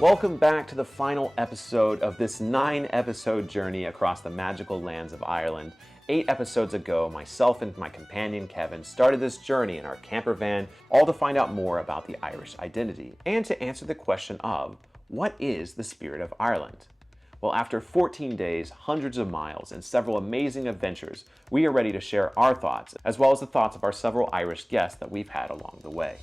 Welcome back to the final episode of this 9-episode journey across the magical lands of Ireland. 8 episodes ago, myself and my companion Kevin started this journey in our camper van, all to find out more about the Irish identity, and to answer the question of, what is the spirit of Ireland? Well, after 14 days, hundreds of miles, and several amazing adventures, we are ready to share our thoughts, as well as the thoughts of our several Irish guests that we've had along the way.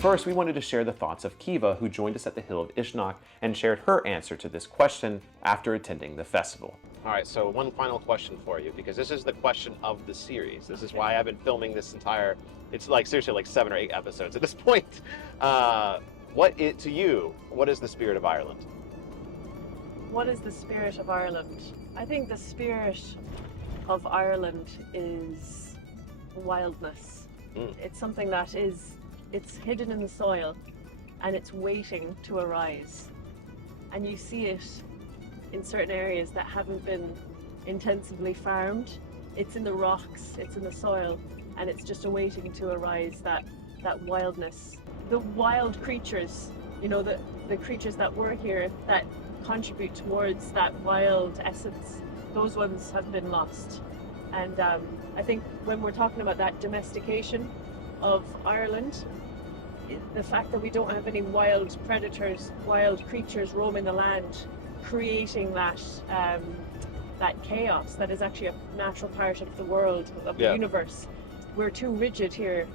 First, we wanted to share the thoughts of Kiva, who joined us at the Hill of Ishnok and shared her answer to this question after attending the festival. All right, so one final question for you, because this is the question of the series. This is why I've been filming this entire, it's like seriously like 7 or 8 episodes at this point. To you, what is the spirit of Ireland? What is the spirit of Ireland? I think the spirit of Ireland is wildness. It's something that it's hidden in the soil and it's waiting to arise. And you see it in certain areas that haven't been intensively farmed. It's in the rocks, it's in the soil, and it's just awaiting to arise, that wildness. The wild creatures, you know, the creatures that were here that contribute towards that wild essence, those ones have been lost. And I think when we're talking about that domestication of Ireland, the fact that we don't have any wild predators, wild creatures roaming the land, creating that chaos that is actually a natural part of the world, of the universe. We're too rigid here,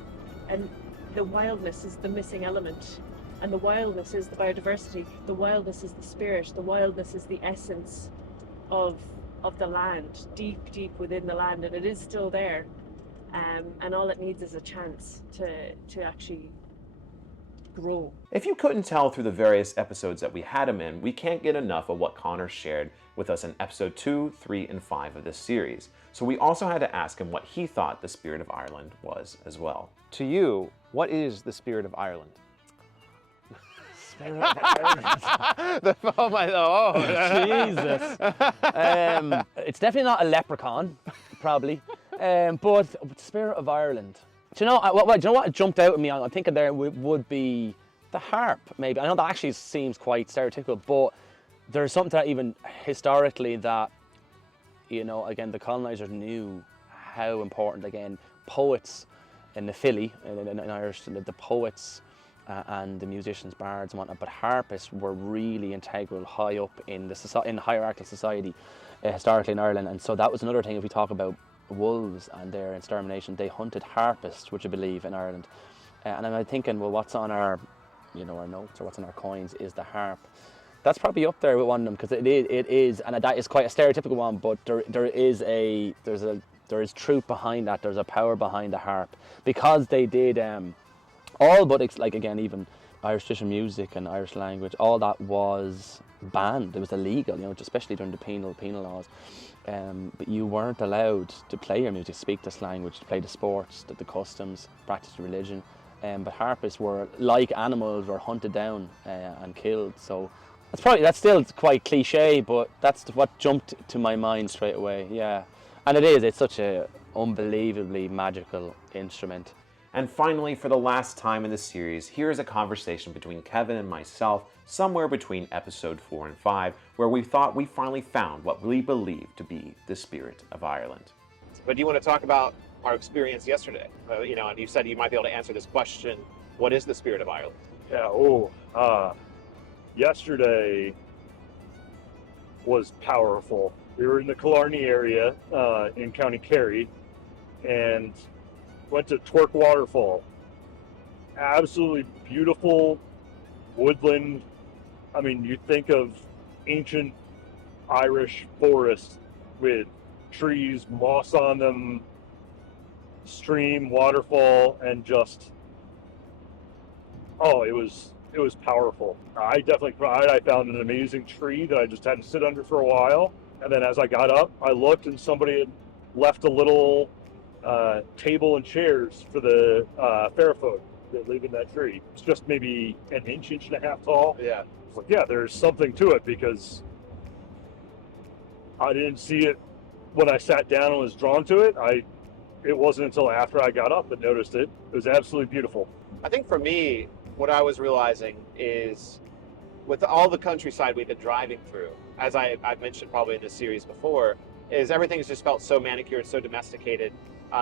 and the wildness is the missing element. And the wildness is the biodiversity, the wildness is the spirit, the wildness is the essence of the land, deep within the land, and it is still there. And all it needs is a chance to actually grow. If you couldn't tell through the various episodes that we had him in, we can't get enough of what Connor shared with us in episode 2, 3, and 5 of this series. So we also had to ask him what he thought the spirit of Ireland was as well. To you, what is the spirit of Ireland? Spirit of Ireland. Jesus. It's definitely not a leprechaun, probably. But spirit of Ireland. Do you know what jumped out at me? I'm thinking there would be the harp, maybe. I know that actually seems quite stereotypical, but there's something that even historically that, you know, again, the colonizers knew how important, again, poets in the Philly, in Irish, the poets and the musicians, bards and whatnot, but harpists were really integral high up in in hierarchical society historically in Ireland. And so that was another thing. If we talk about wolves and their extermination, they hunted harpists, would you believe, in Ireland. And I'm thinking, well, what's on our, you know, our notes or what's on our coins is the harp. That's probably up there with one of them, because it is, and that is quite a stereotypical one, but there is truth behind that. There's a power behind the harp, because they did all but, like, again, even Irish traditional music and Irish language, all that was banned. It was illegal, you know, especially during the penal laws. But you weren't allowed to play your music, speak this language, to play the sports, the customs, practice the religion. But harpists were, like animals, were hunted down and killed. So that's still quite cliche, but that's what jumped to my mind straight away. Yeah, and it's such a unbelievably magical instrument. And finally, for the last time in the series, here is a conversation between Kevin and myself, somewhere between episode 4 and 5, where we thought we finally found what we believe to be the spirit of Ireland. But do you want to talk about our experience yesterday? You know, and you said you might be able to answer this question. What is the spirit of Ireland? Yeah, yesterday was powerful. We were in the Killarney area in County Kerry, and went to Twerk Waterfall. Absolutely beautiful woodland. I mean, you think of ancient Irish forest with trees, moss on them, stream, waterfall, and just, it was powerful. I found an amazing tree that I just had to sit under for a while. And then as I got up, I looked and somebody had left a little table and chairs for the fair folk that live in that tree. It's just maybe an inch and a half tall. Yeah. It's like, yeah, there's something to it, because I didn't see it when I sat down and was drawn to it. I it wasn't until after I got up that noticed it. It was absolutely beautiful. I think for me, what I was realizing is with all the countryside we've been driving through, as I've mentioned probably in this series before, is everything has just felt so manicured, so domesticated.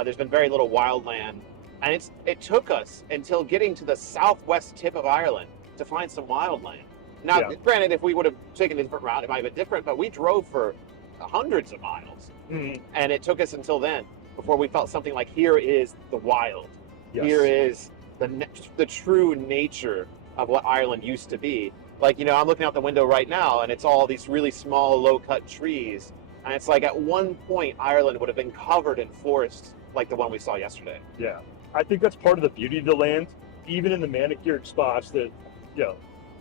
There's been very little wildland. And it took us until getting to the southwest tip of Ireland to find some wildland. Now, Yeah. granted, if we would have taken a different route, it might have been different, but we drove for hundreds of miles. Mhm. And it took us until then before we felt something like, here is the wild. Yes. Here is the true nature of what Ireland used to be. Like, you know, I'm looking out the window right now, and it's all these really small, low-cut trees. And it's like at one point, Ireland would have been covered in forests like the one we saw yesterday. Yeah. I think that's part of the beauty of the land, even in the manicured spots that, you know,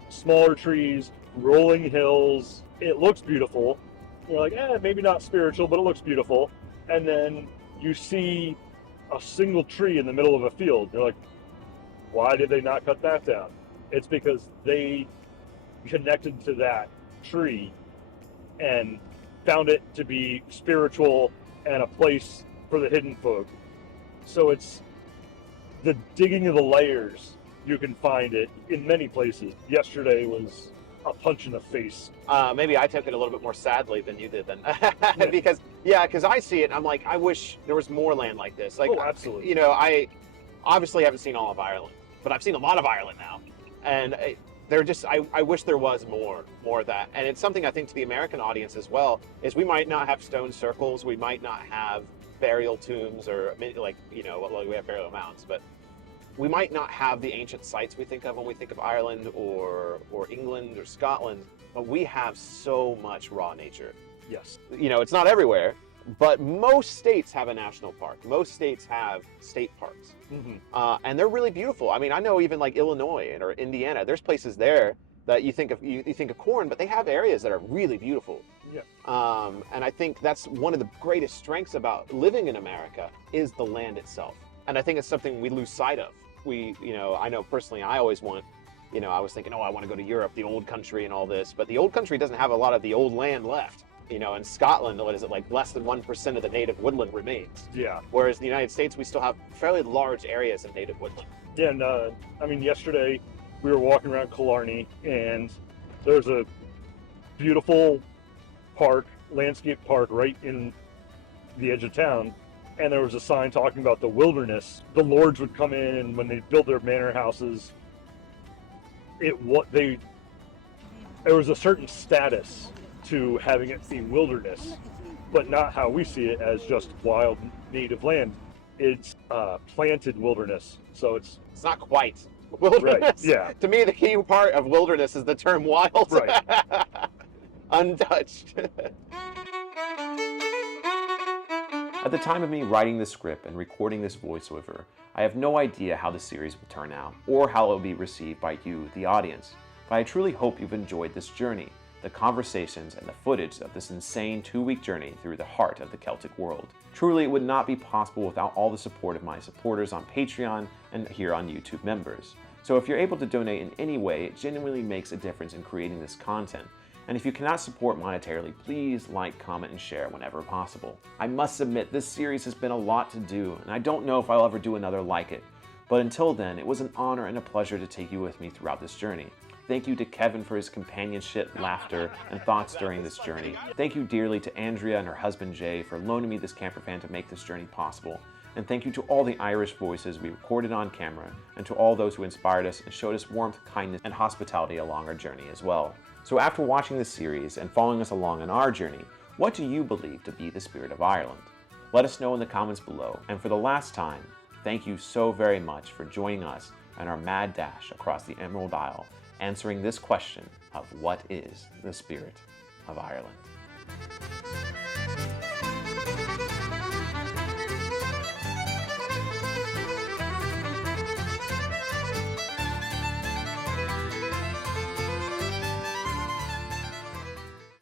smaller trees, rolling hills, it looks beautiful. You're like, maybe not spiritual, but it looks beautiful. And then you see a single tree in the middle of a field. You're like, why did they not cut that down? It's because they connected to that tree and found it to be spiritual and a place for the hidden folk. So it's the digging of the layers. You can find it in many places. Yesterday was a punch in the face. Maybe I took it a little bit more sadly than you did then. because I see it and I'm like, I wish there was more land like this. Like, Oh, absolutely. You know, I obviously haven't seen all of Ireland, but I've seen a lot of Ireland now. And I wish there was more of that. And it's something I think to the American audience as well, is we might not have stone circles, we might not have burial tombs or like, you know, like we have burial mounds, but we might not have the ancient sites we think of when we think of Ireland or England or Scotland, but we have so much raw nature. Yes. You know, it's not everywhere, but most states have a national park. Most states have state parks. Mm-hmm. And they're really beautiful. I mean, I know even like Illinois or Indiana, there's places there that you think of corn, but they have areas that are really beautiful. Yeah. And I think that's one of the greatest strengths about living in America is the land itself. And I think it's something we lose sight of. You know, I know personally, I always want, you know, I was thinking, I want to go to Europe, the old country and all this, but the old country doesn't have a lot of the old land left. You know, in Scotland, what is it, like less than 1% of the native woodland remains. Yeah. Whereas in the United States, we still have fairly large areas of native woodland. Yeah, and I mean, yesterday we were walking around Killarney, and there's a beautiful park, landscape park, right in the edge of town. And there was a sign talking about the wilderness. The lords would come in, and when they built their manor houses, there was a certain status to having it be wilderness, but not how we see it as just wild native land. It's planted wilderness, so it's not quite wilderness. Right, yeah. To me, the key part of wilderness is the term wild. Right. Untouched. At the time of me writing the script and recording this voiceover, I have no idea how the series will turn out, or how it will be received by you, the audience. But I truly hope you've enjoyed this journey, the conversations and the footage of this insane 2-week journey through the heart of the Celtic world. Truly, it would not be possible without all the support of my supporters on Patreon and here on YouTube members. So if you're able to donate in any way, it genuinely makes a difference in creating this content. And if you cannot support monetarily, please like, comment, and share whenever possible. I must admit, this series has been a lot to do, and I don't know if I'll ever do another like it. But until then, it was an honor and a pleasure to take you with me throughout this journey. Thank you to Kevin for his companionship, laughter, and thoughts during this journey. Thank you dearly to Andrea and her husband Jay for loaning me this camper van to make this journey possible. And thank you to all the Irish voices we recorded on camera, and to all those who inspired us and showed us warmth, kindness, and hospitality along our journey as well. So after watching this series and following us along on our journey, what do you believe to be the spirit of Ireland? Let us know in the comments below. And for the last time, thank you so very much for joining us on our mad dash across the Emerald Isle, answering this question of what is the spirit of Ireland?